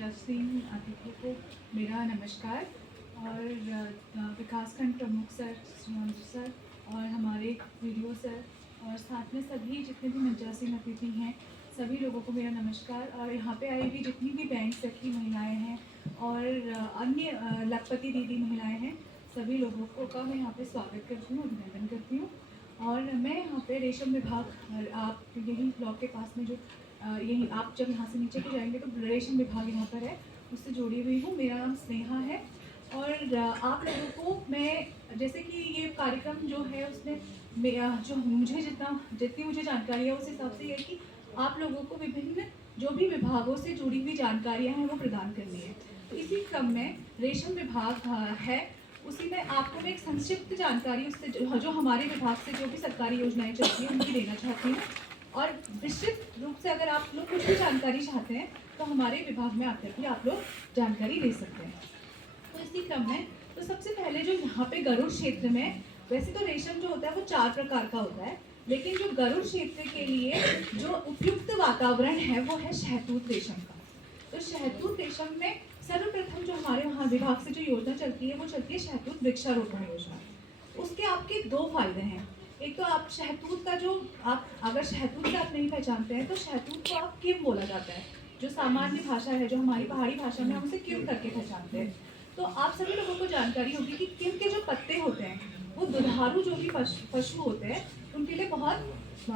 मंचासीन अतिथियों को मेरा नमस्कार। और विकासखंड प्रमुख सर सुमंत सर और हमारे वीडियो सर और साथ में सभी जितने भी मंचासीन अतिथि हैं सभी लोगों को मेरा नमस्कार। और यहाँ पे आई हुई जितनी भी बैंक सखी महिलाएं हैं और अन्य लखपति दीदी महिलाएं हैं सभी लोगों को का मैं यहाँ पे स्वागत करती हूँ, अभिनंदन करती हूँ। और मैं यहाँ पे रेशम विभाग, आप यही ब्लॉक के पास में जो यही आप जब यहाँ से नीचे को जाएंगे तो रेशम विभाग यहाँ पर है, उससे जुड़ी हुई हूँ। मेरा नाम स्नेहा है। और आप लोगों को मैं जैसे कि ये कार्यक्रम जो है उसमें जो जितनी मुझे जानकारी है उस हिसाब से ये है कि आप लोगों को विभिन्न जो भी विभागों से जुड़ी हुई जानकारियाँ हैं वो प्रदान करनी है। तो इसी क्रम में रेशम विभाग है, उसी में आपको मैं एक संक्षिप्त जानकारी उससे जो हमारे विभाग से जो भी सरकारी योजनाएं चलती हैं उनकी देना चाहती हूँ। और निश्चित रूप से अगर आप लोग कुछ भी जानकारी चाहते हैं तो हमारे विभाग में आकर भी आप लोग जानकारी ले सकते हैं। तो इसी क्रम में तो सबसे पहले जो यहाँ पे गरुड़ क्षेत्र में, वैसे तो रेशम जो होता है वो 4 प्रकार का होता है, लेकिन जो गरुड़ क्षेत्र के लिए जो उपयुक्त वातावरण है वो है शहतूत रेशम का। तो शहतूत रेशम में सर्वप्रथम जो हमारे वहाँ विभाग से जो योजना चलती है वो चलती है शहतूत वृक्षारोपण योजना। उसके आपके 2 फायदे हैं। एक तो आप शहतूत का जो आप अगर शहतूत से आप नहीं पहचानते हैं तो शहतूत को आप किम बोला जाता है, जो सामान्य भाषा है, जो हमारी पहाड़ी भाषा में हम उसे किम करके पहचानते हैं। तो आप सभी लोगों को जानकारी होगी कि किम के जो पत्ते होते हैं वो दुधारू जो भी पशु होते हैं उनके लिए बहुत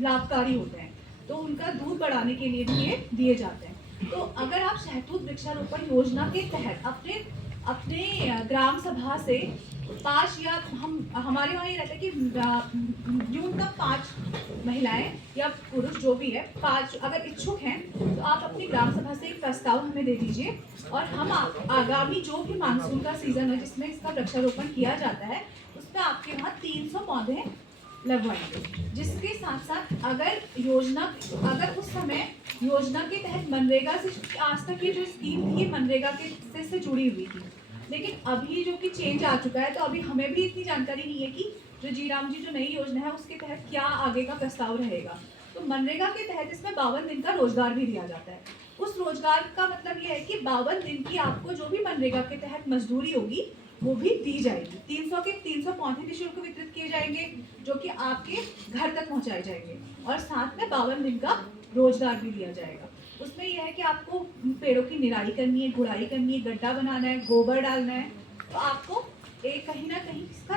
लाभकारी होते हैं, तो उनका दूध बढ़ाने के लिए भी ये दिए जाते हैं। तो अगर आप शहतूत वृक्षारोपण योजना के तहत अपने अपने ग्राम सभा से 5 या हमारे वहाँ ये रहता है कि न्यूनतम 5 महिलाएं या पुरुष जो भी है 5 अगर इच्छुक हैं तो आप अपनी ग्राम सभा से एक प्रस्ताव हमें दे दीजिए और हम आगामी जो भी मानसून का सीजन है जिसमें इसका वृक्षारोपण किया जाता है उसमें आपके वहाँ 300 पौधे लगवाएंगे। जिसके साथ साथ अगर उस समय योजना के तहत मनरेगा से, आज तक ये जो स्कीम थी मनरेगा के से जुड़ी हुई थी, लेकिन अभी जो कि चेंज आ चुका है तो अभी हमें भी इतनी जानकारी नहीं है कि जो जी राम जी जो नई योजना है उसके तहत क्या आगे का प्रस्ताव रहेगा। तो मनरेगा के तहत इसमें 52 दिन का रोजगार भी दिया जाता है। उस रोजगार का मतलब ये है कि 52 दिन की आपको जो भी मनरेगा के तहत मजदूरी होगी वो भी दी जाएगी। 300 पौधे निःशुल्क वितरित किए जाएंगे जो कि आपके घर तक पहुंचाए जाएंगे और साथ में 52 दिन का रोजगार भी दिया जाएगा। उसमें यह है कि आपको पेड़ों की निराई करनी है, गुड़ाई करनी है, गड्ढा बनाना है, गोबर डालना है। तो आपको एक कहीं ना कहीं इसका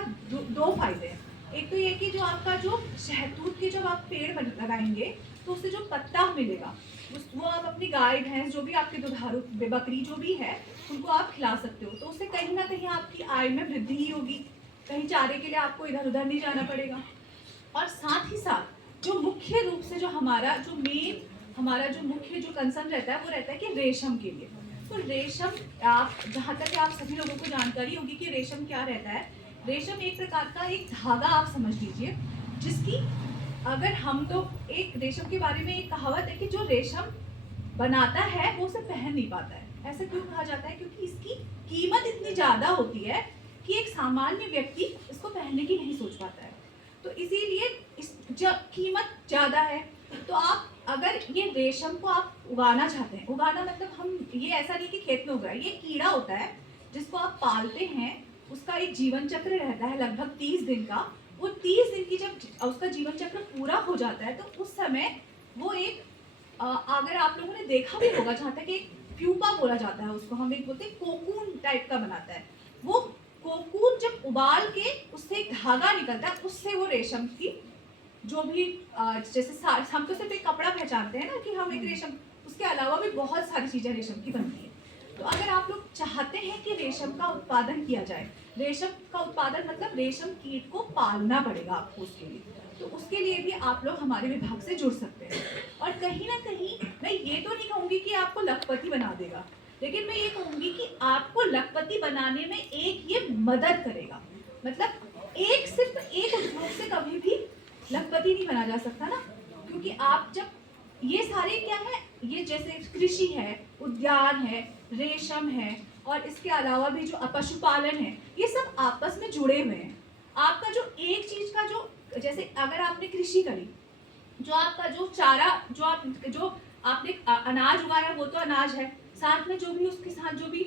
2 फायदे हैं। एक तो ये कि जो आपका जो शहतूत के जब आप पेड़ लगाएंगे तो उससे जो पत्ता मिलेगा वो आप अपनी गाय भैंस जो भी आपके दुधारू बकरी जो भी है उनको आप खिला सकते हो। तो उससे कहीं ना कहीं आपकी आय में वृद्धि ही होगी, कहीं चारे के लिए आपको इधर उधर नहीं जाना पड़ेगा। और साथ ही साथ जो मुख्य रूप से जो हमारा जो मुख्य जो कंसर्न रहता है वो रहता है कि रेशम के लिए। तो रेशम, आप जहाँ तक आप सभी लोगों को जानकारी होगी कि रेशम क्या रहता है। रेशम एक प्रकार का एक धागा आप समझ लीजिए, जिसकी अगर हम लोग एक रेशम के बारे में एक कहावत है कि जो रेशम बनाता है वो उसे पहन नहीं पाता है। ऐसा क्यों कहा जाता है? क्योंकि इसकी कीमत इतनी ज़्यादा होती है कि एक सामान्य व्यक्ति इसको पहनने की नहीं सोच पाता है। तो इसीलिए इस कीमत ज़्यादा है। तो आप अगर ये रेशम को आप उगाना चाहते हैं, उगाना मतलब हम ये ऐसा नहीं कि खेत में उगाए, ये कीड़ा होता है जिसको आप पालते हैं, उसका एक जीवन चक्र रहता है लगभग 30 दिन का। वो 30 दिन की जब उसका जीवन चक्र पूरा हो जाता है तो उस समय वो एक अगर आप लोगों ने देखा भी होगा, जहाँ तक एक प्यूपा बोला जाता है उसको, हम एक बोलते हैं कोकून टाइप का बनाता है। वो कोकून जब उबाल के उससे एक धागा निकलता है, उससे वो रेशम की जो भी जैसे हम तो सिर्फ एक कपड़ा पहचानते हैं ना कि हम एक रेशम, उसके अलावा भी बहुत सारी चीज़ें रेशम की बनती है। तो अगर आप लोग चाहते हैं कि रेशम का उत्पादन किया जाए, रेशम का उत्पादन मतलब रेशम कीट को पालना पड़ेगा आपको, उसके लिए तो उसके लिए भी आप लोग हमारे विभाग से जुड़ सकते हैं। और कहीं ना कहीं मैं ये तो नहीं कहूँगी कि आपको लखपति बना देगा, लेकिन मैं ये कहूँगी कि आपको लखपति बनाने में एक ये मदद करेगा। मतलब सिर्फ एक उद्योग से कभी भी लखपति नहीं बना जा सकता ना, क्योंकि आप जब ये सारे क्या है, ये जैसे कृषि है, उद्यान है, रेशम है और इसके अलावा भी जो पशुपालन है, ये सब आपस में जुड़े हुए हैं। आपका जो एक चीज का जो, जैसे अगर आपने कृषि करी, जो आपका जो चारा जो आपने अनाज उगाया वो तो अनाज है, साथ में जो भी उसके साथ जो भी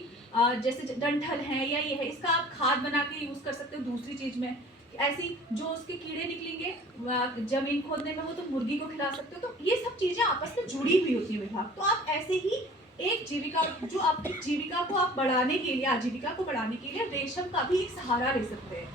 जैसे डंठल है या ये है, इसका आप खाद बना के यूज़ कर सकते हो दूसरी चीज़ में। ऐसी जो उसके कीड़े निकलेंगे जमीन खोदने में, वो तो मुर्गी को खिला सकते हो। तो ये सब चीज़ें आपस में जुड़ी हुई होती है विभाग। तो आप ऐसे ही एक जीविका, जो आपकी जीविका को आप बढ़ाने के लिए, आजीविका को बढ़ाने के लिए रेशम का भी एक सहारा ले सकते हैं।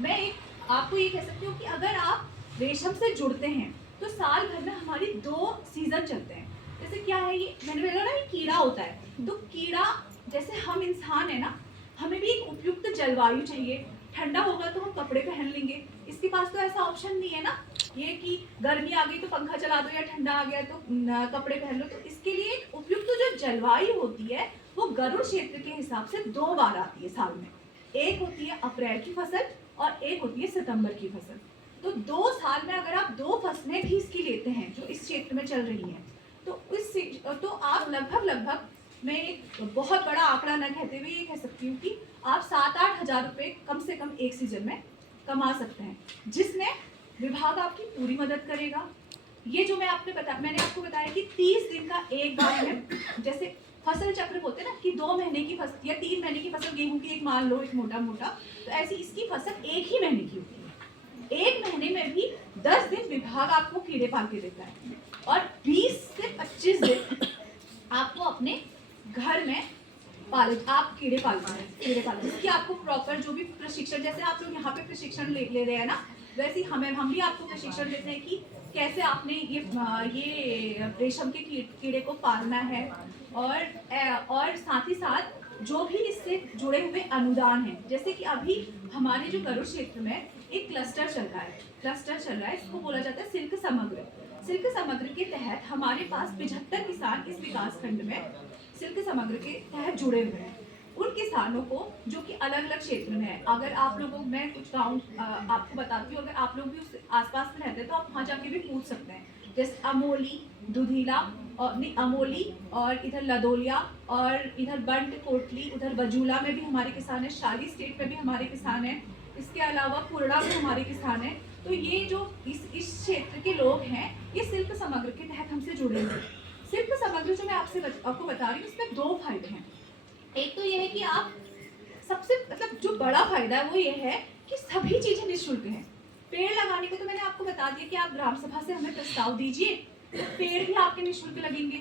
मैं एक आपको ये कह सकती हूँ कि अगर आप रेशम से जुड़ते हैं तो साल भर में हमारी 2 सीजन चलते हैं। जैसे क्या है ये, मैंने बोला ना, ये कीड़ा होता है। तो कीड़ा, जैसे हम इंसान है ना, हमें भी एक उपयुक्त जलवायु चाहिए। ठंडा होगा तो हम कपड़े पहन लेंगे, इसके पास तो ऐसा ऑप्शन नहीं है ना, ये कि गर्मी आ गई तो पंखा चला दो या ठंडा आ गया तो कपड़े पहन लो। तो इसके लिए उपयुक्त जो जलवायु होती है वो गरुड़ क्षेत्र के हिसाब से 2 बार आती है साल में। एक होती है अप्रैल की फसल और एक होती है सितंबर की फसल। तो 2 साल में अगर आप 2 फसलें भी इसकी लेते हैं जो इस क्षेत्र में चल रही हैं, तो आप लगभग मैं एक बहुत बड़ा आंकड़ा न कहते हुए ये कह सकती हूँ कि आप 7-8 हज़ार रुपये कम से कम एक सीजन में कमा सकते हैं, जिसमें विभाग आपकी पूरी मदद करेगा। ये जो मैंने आपको बताया कि 30 दिन का एक बार में, जैसे फसल चक्र होते हैं ना कि 2 महीने की फसल या 3 महीने की फसल गेहूं की एक मान लो, एक मोटा मोटा, तो ऐसी इसकी फसल एक ही महीने की होती है। एक महीने में भी 10 दिन विभाग आपको कीड़े पाल के देता है और 20 से 25 दिन आपको अपने घर में आप कीड़े पालते हैं, जिसकी आपको प्रॉपर जो भी प्रशिक्षण, जैसे आप लोग यहाँ पे प्रशिक्षण ले रहे हैं ना, वैसे ही हम भी आपको प्रशिक्षण देते हैं कि कैसे आपने ये रेशम के कीड़े को पालना है। और साथ ही साथ जो भी इससे जुड़े हुए अनुदान हैं, जैसे कि अभी हमारे जो गरुड़ क्षेत्र में एक क्लस्टर चल रहा है, इसको बोला जाता है सिल्क समग्र। सिल्क समग्र के तहत हमारे पास 75 किसान इस विकास खंड में सिल्क समग्र के तहत जुड़े हुए हैं। उन किसानों को जो कि अलग अलग क्षेत्र में है, अगर आप लोगों, मैं कुछ गाँव आपको बताती हूँ, अगर आप लोग भी उस आसपास में रहते हैं तो आप वहाँ जाके भी पूछ सकते हैं। जैसे अमोली, दुधीला और अमोली, और इधर लदोलिया, और इधर बंट कोटली, उधर बजूला में भी हमारे किसान हैं, शाली स्टेट में भी हमारे किसान हैं, इसके अलावा पुरड़ा में हमारे किसान हैं। तो ये जो इस क्षेत्र के लोग हैं, ये सिल्क समग्र के तहत हमसे जुड़े हुए हैं। सिल्क समग्र जो मैं आपको बता रही हूँ, इसमें 2 फायदे हैं। एक तो ये है कि आप सबसे जो बड़ा फायदा है वो ये है कि सभी चीजें निःशुल्क हैं। पेड़ लगाने को तो मैंने आपको बता दिया कि आप ग्राम सभा से हमें प्रस्ताव दीजिए, तो पेड़ भी आपके निःशुल्क लगेंगे।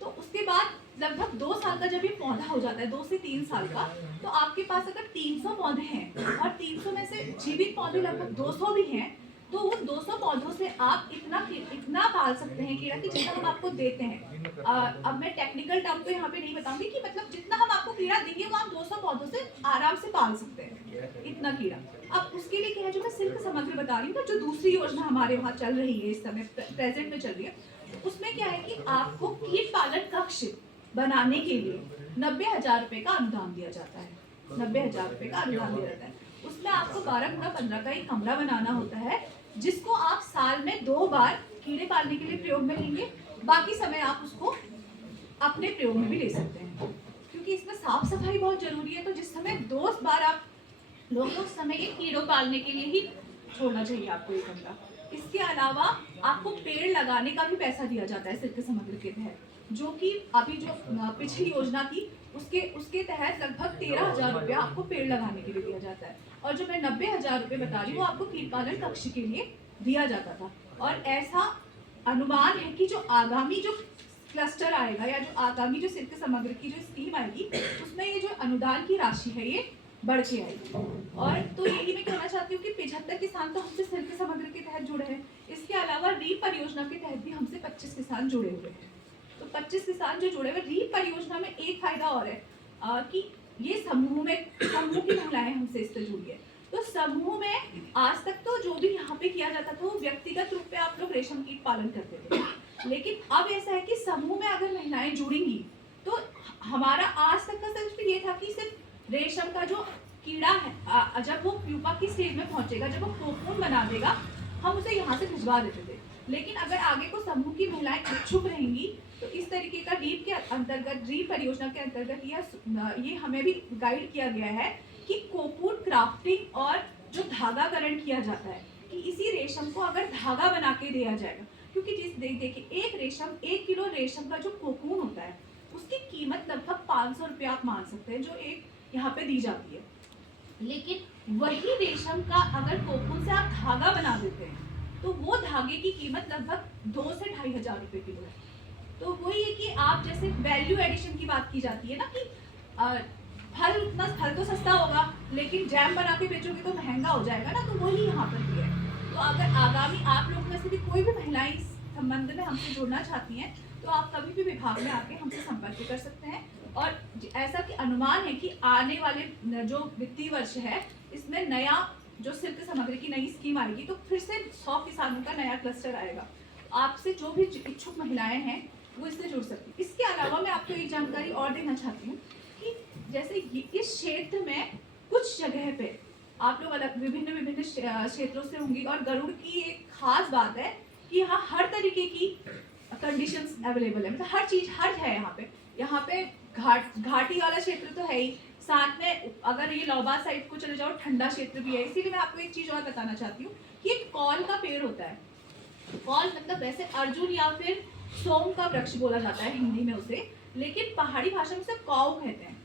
तो उसके बाद लगभग 2 साल का जब ये पौधा हो जाता है, 2 से 3 साल का, तो आपके पास अगर 300 पौधे हैं और 300 में से जीवित पौधे लगभग 200 भी हैं, तो उन 200 पौधों से आप इतना पाल सकते हैं कीड़ा कि जितना हम आपको देते हैं। अब मैं टेक्निकल टर्म तो यहाँ पे नहीं बताऊंगी कि मतलब जितना हम आपको कीड़ा देंगे वो आप 200 पौधों से आराम से पाल सकते हैं, इतना कीड़ा। अब उसके लिए क्या है, जो मैं सिल्क समग्र बता रही हूँ ना, जो दूसरी योजना हमारे वहाँ चल रही है, इस समय प्रेजेंट में चल रही है, उसमें क्या है कि आपको कीट पालन कक्ष बनाने के लिए 90,000 रुपए का अनुदान दिया जाता है। 90,000 रुपए का अनुदान दिया जाता है। उसमें आपको 12x15 का एक कमरा बनाना होता है, जिसको आप साल में 2 बार कीड़े पालने के लिए प्रयोग में लेंगे, बाकी समय आप उसको अपने प्रयोग में भी ले सकते हैं, क्योंकि इसमें साफ सफाई बहुत जरूरी है। तो जिस समय 2 बार आप लोग, उस समय ये कीड़ों पालने के लिए ही छोड़ना चाहिए आपको ये कमरा। इसके अलावा आपको पेड़ लगाने का भी पैसा दिया जाता है सिल्क समग्र के तहत, जो कि अभी जो पिछली योजना थी उसके तहत लगभग 13,000 रुपया आपको पेड़ लगाने के लिए दिया जाता है। और जो मैं 90,000 रुपये बता रही हूँ, वो आपको कीट पालन कक्ष के लिए दिया जाता था। और ऐसा अनुमान है कि जो आगामी जो क्लस्टर आएगा या जो आगामी जो सिल्क समग्र की जो स्कीम आएगी, उसमें ये जो अनुदान की राशि है ये बढ़ के आएगी। और तो यही मैं कहना चाहती हूँ कि 75 किसान तो हमसे सिल्क समग्र के तहत जुड़े हैं। इसके अलावा रीप परियोजना के तहत भी हमसे 25 किसान जुड़े हुए हैं। तो 25 किसान जो जुड़े हुए, रीप परियोजना में एक फायदा और है कि ये समूह की महिलाएं हमसे इससे जुड़ी है। तो समूह में आज तक तो जो भी यहाँ पे किया जाता था वो व्यक्तिगत रूप पे आप लोग रेशम कीट पालन करते थे, लेकिन अब ऐसा है कि समूह में अगर महिलाएं जुड़ेंगी तो हमारा आज तक का सिर्फ ये था कि सिर्फ रेशम का जो कीड़ा है, जब वो प्यूपा की स्टेज में पहुंचेगा, जब वो कोकून बना देगा, हम उसे यहाँ से भिजवा देते थे। लेकिन अगर आगे को समूह की महिलाएं इच्छुक रहेंगी तो इस तरीके का रीप के अंतर्गत, रीप परियोजना के अंतर्गत ये हमें भी गाइड किया गया है कि कोकून क्राफ्टिंग और जो धागाकरण किया जाता है, कि इसी रेशम को अगर धागा बना के दिया जाएगा, क्योंकि देखिए 1 किलो रेशम का जो कोकून होता है उसकी कीमत लगभग 500 रुपये आप मान सकते हैं, जो एक यहाँ पे दी जाती है। लेकिन वही रेशम का अगर कोकून से आप धागा बना देते हैं तो वो धागे की कीमत लगभग 2 से 2,500 रुपये किलो है। तो वही है कि आप जैसे वैल्यू एडिशन की बात की जाती है ना कि फल तो सस्ता होगा लेकिन जैम बना के बेचोगे तो महंगा हो जाएगा ना, तो वही यहाँ पर भी है। तो अगर आगामी आप लोग में से भी कोई भी महिलाएं इस संबंध में हमसे जुड़ना चाहती हैं तो आप कभी भी विभाग में आके हमसे संपर्क कर सकते हैं। और ऐसा कि अनुमान है कि आने वाले जो वित्तीय वर्ष है इसमें नया जो सिल्क सामग्री की नई स्कीम आएगी तो फिर से 100 किसानों का नया क्लस्टर आएगा। आपसे जो भी इच्छुक महिलाएं हैं वो इससे जुड़ सकती हैं। इसके अलावा मैं आपको एक जानकारी और देना चाहती हूँ कि जैसे इस क्षेत्र में कुछ जगह पे आप लोग अलग विभिन्न क्षेत्रों से होंगी और गरुड़ की एक खास बात है कि यहाँ हर तरीके की कंडीशंस अवेलेबल है, मतलब हर चीज हर है यहाँ पे घाटी वाला क्षेत्र तो है ही, साथ में अगर ये लौबा साइड को चले जाओ ठंडा क्षेत्र भी है। इसीलिए मैं आपको एक चीज और बताना चाहती हूँ कि एक कॉल का पेड़ होता है। कॉल मतलब वैसे अर्जुन या फिर सोम का वृक्ष बोला जाता है हिंदी में उसे, लेकिन पहाड़ी भाषा में उसे कौ कहते हैं।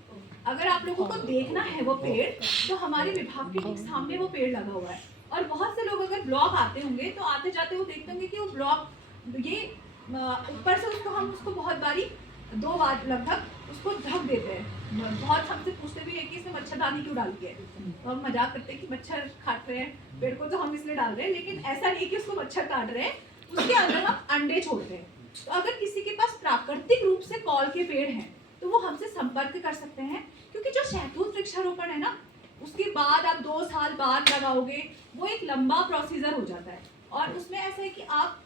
अगर आप लोगों को देखना है वो पेड़ तो हमारे विभाग के ठीक सामने वो पेड़ लगा हुआ है। और बहुत से लोग अगर ब्लॉक आते होंगे तो आते जाते वो देखते होंगे कि वो ब्लॉक ये ऊपर से उसको हम उसको बहुत बारी 2 बार लगभग उसको ढक देते हैं। बहुत हमसे पूछते भी है कि इसमें मच्छरदानी क्यों डालती है, तो हम मजाक करते हैं कि मच्छर काट रहे हैं पेड़ को तो हम इसलिए डाल रहे हैं, लेकिन ऐसा नहीं कि उसको मच्छर काट रहे हैं, उसके अंदर हम अंडे छोड़ते हैं। तो अगर किसी के पास प्राकृतिक रूप से कॉल के पेड़ हैं तो वो हमसे संपर्क कर सकते हैं, क्योंकि जो शहतूत वृक्षारोपण है ना उसके बाद आप 2 साल बाद लगाओगे, वो एक लंबा प्रोसीजर हो जाता है। और उसमें ऐसा है कि आप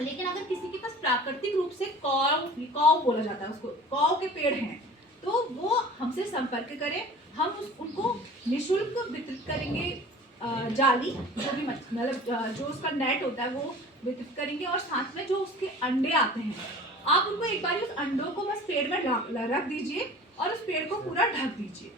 लेकिन अगर किसी के पास प्राकृतिक रूप से कौ बोला जाता है उसको, कौ के पेड़ हैं तो वो हमसे संपर्क करें, हम उनको निःशुल्क वितरित करेंगे जाली, जो भी मतलब जो उसका नेट होता है वो वितरित करेंगे। और साथ में जो उसके अंडे आते हैं आप उनको एक बार उस अंडों को बस पेड़ में रख दीजिए और उस पेड़ को पूरा ढक दीजिए,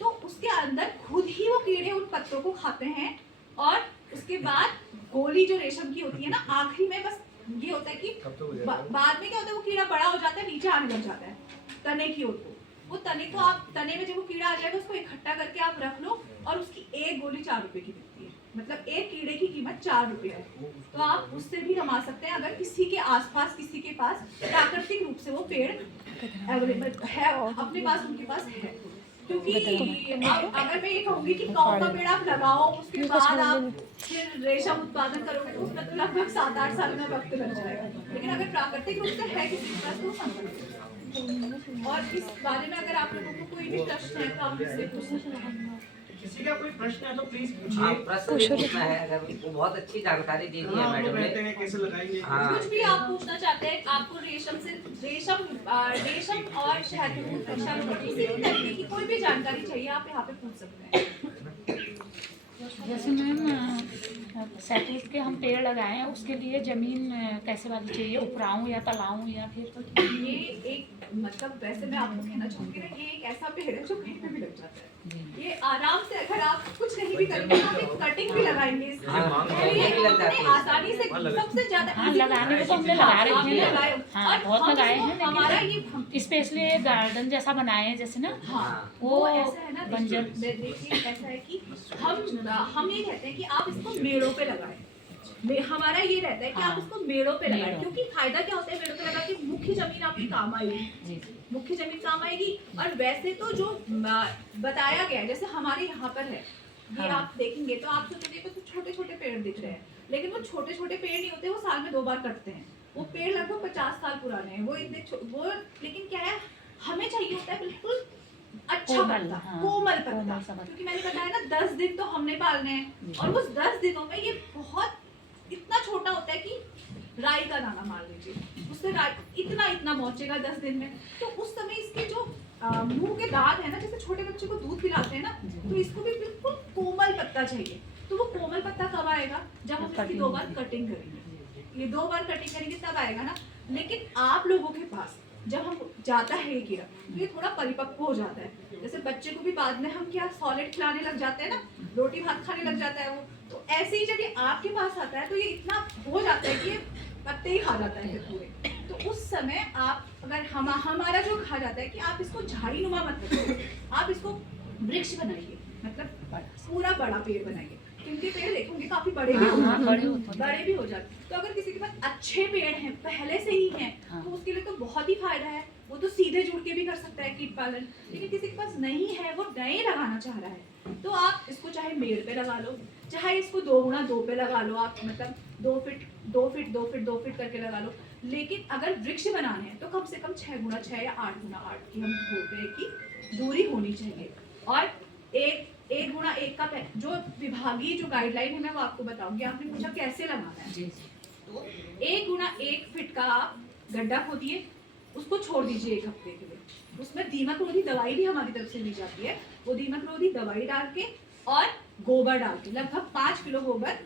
तो उसके अंदर खुद ही वो कीड़े उन पत्तों को खाते हैं। और उसके बाद गोली जो रेशम की होती है ना, आखिरी में बस ये होता है कि बाद में क्या होता है वो कीड़ा बड़ा हो जाता है, नीचे आने लग जाता है तने की ओर को। वो तने को आप तने में जब वो कीड़ा आ जाएगा उसको इकट्ठा करके आप रख लो और उसकी एक गोली 4 रुपए की बिकती है, मतलब एक कीड़े की कीमत 4 रुपए है। तो आप उससे भी कमा सकते हैं अगर किसी के आसपास किसी के पास प्राकृतिक रूप से वो पेड़ अवेलेबल है, अपने पास उनके पास है। क्योंकि अगर मैं ये कहूँगी कि कौ का पेड़ आप लगाओ उसके बाद आप फिर रेशम उत्पादन करोगे तो उसमें तो लगभग 7-8 साल में वक्त लग जाएगा, लेकिन अगर प्राकृतिक रूप से है किसी के पास तो संभव। और इस बारे में अगर आप लोगों को कोई भी प्रश्न है तो आप इससे पूछ सकते हैं। किसी का कोई प्रश्न है तो प्लीज पूछिए। प्रश्न पूछना है, अगर वो बहुत अच्छी जानकारी दे दी है मैडम ने। कैसे लगाएंगे कुछ भी आप पूछना चाहते हैं, आपको रेशम और शहतूत किसी भी तरीके की कोई भी जानकारी चाहिए आप यहाँ पे पूछ सकते हैं। जैसे मैम शहतूत के हम पेड़ लगाए हैं, उसके लिए जमीन कैसे वाली चाहिए, उपराऊं या तलाऊं या फिर? ये एक मतलब वैसे मैं आपको कहना चाहूँगी ना, ये एक ऐसा पेड़ है जो कहीं पे भी लग जाता है। ये आराम से अगर आप कुछ नहीं भी करेंगे आप एक कटिंग भी लगाएंगे आसानी से, सबसे ज्यादा लगाने को तो हमने लगा रहे हैं, हाँ बहुत लगाए हैं, हमारा ये स्पेशली गार्डन जैसा बनाए हैं जैसे ना, हाँ वो ऐसा है ना। बंजर देखिए ऐसा है कि हम ये कहते हैं कि आप इसको मेड़ों पे लगाएं। हमारा ये रहता है कि आप इसको मेड़ों पे लगाएं, क्योंकि फायदा क्या होता है मेड़ों पे लगा के, मुख्य जमीन आपकी काम आएगी, मुख्य जमीन काम आएगी। और वैसे तो जो बताया गया है जैसे हमारे यहाँ पर है ये आप देखेंगे तो आप सोचोगे तो छोटे छोटे पेड़ दिख रहे हैं, लेकिन वो छोटे छोटे पेड़ नहीं होते, वो साल में 2 बार कटते हैं। वो पेड़ लगभग 50 साल पुराने हैं, वो इतने वो लेकिन क्या है हमें चाहिए होता है बिल्कुल अच्छा पत्ता, कोमल पत्ता, क्योंकि मैंने बताया ना 10 दिन तो हमने पालने हैं और उस 10 दिनों में ये बहुत इतना छोटा होता है कि राई का दाना मान लीजिए उससे राई इतना पहुंचेगा 10 दिन में। तो उस समय इसके जो मुंह के दांत है ना, जैसे छोटे बच्चे को दूध पिलाते हैं ना, तो इसको भी बिल्कुल कोमल पत्ता चाहिए। तो वो कोमल पत्ता कब आएगा जब हम इसकी 2 बार कटिंग करेंगे, ये 2 बार कटिंग करेंगे तब आएगा ना। लेकिन आप लोगों के पास जब हम जाता है ये कीड़ा तो ये थोड़ा परिपक्व हो जाता है, जैसे बच्चे को भी बाद में हम क्या सॉलिड खिलाने लग जाते हैं ना, रोटी भात खाने लग जाता है वो, तो ऐसे ही जब ये आपके पास आता है तो ये इतना हो जाता है कि ये पत्ते ही खा जाता है पूरे। तो उस समय आप अगर हमारा जो कहा जाता है कि आप इसको झाड़ी नुमा मत रखिए, आप इसको वृक्ष बनाइए, मतलब पूरा बड़ा पेड़ बनाइए। क्योंकि पेड़ देखोगे काफी बड़े भी हाँ, बड़े बड़े भी हो जाते हैं। तो अगर किसी के पास अच्छे पेड़ हैं पहले से ही हैं, हाँ। तो उसके लिए तो बहुत ही फायदा है, वो तो सीधे जुड़ के भी कर सकता है कीट पालन। लेकिन किसी के पास नहीं है, वो नए लगाना चाह रहा है, तो आप इसको चाहे मेड़ पे लगा लो, चाहे इसको 2x2 पे लगा लो, आप मतलब 2 फीट 2 फीट 2 फीट 2 फीट करके लगा लो। लेकिन अगर वृक्ष बनाने हैं तो कम से कम 6x6 या 8x8 की हम बोलते हैं कि दूरी होनी चाहिए। और 1x1 का जो विभागीय जो गाइडलाइन है मैं वो आपको बताऊंगी। आपने पूछा कैसे लगाना है, तो 1x1 फीट का आप गड्ढा खोदिए, उसको छोड़ दीजिए 1 हफ्ते के लिए। उसमें दीमक रोधी दवाई भी हमारी तरफ से ली जाती है, वो दीमक रोधी दवाई डाल के और गोबर डाल के, लगभग 5 किलो गोबर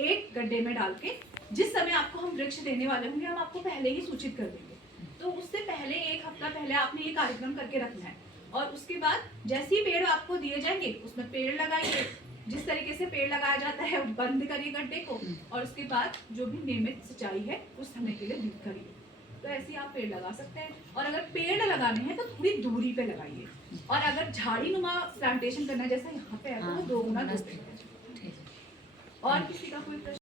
एक गड्ढे में डाल के, जिस समय आपको हम वृक्ष देने वाले होंगे हम आपको पहले ही सूचित कर देंगे। तो उससे पहले 1 हफ्ता पहले आपने ये कार्यक्रम करके रखना है। और उसके बाद जैसे ही पेड़ आपको दिए जाएंगे उसमें पेड़ लगाइए, जिस तरीके से पेड़ लगाया जाता है बंद करिए गड्ढे को, और उसके बाद जो भी नियमित सिंचाई है उस समय के लिए बंद करिए। तो ऐसे ही आप पेड़ लगा सकते हैं। और अगर पेड़ लगाने हैं तो थोड़ी दूरी पे लगाइए, और अगर झाड़ी नुमा प्लांटेशन करना है जैसा यहाँ पे है तो वो 2x2 पे। और किसी का कोई प्रश्न?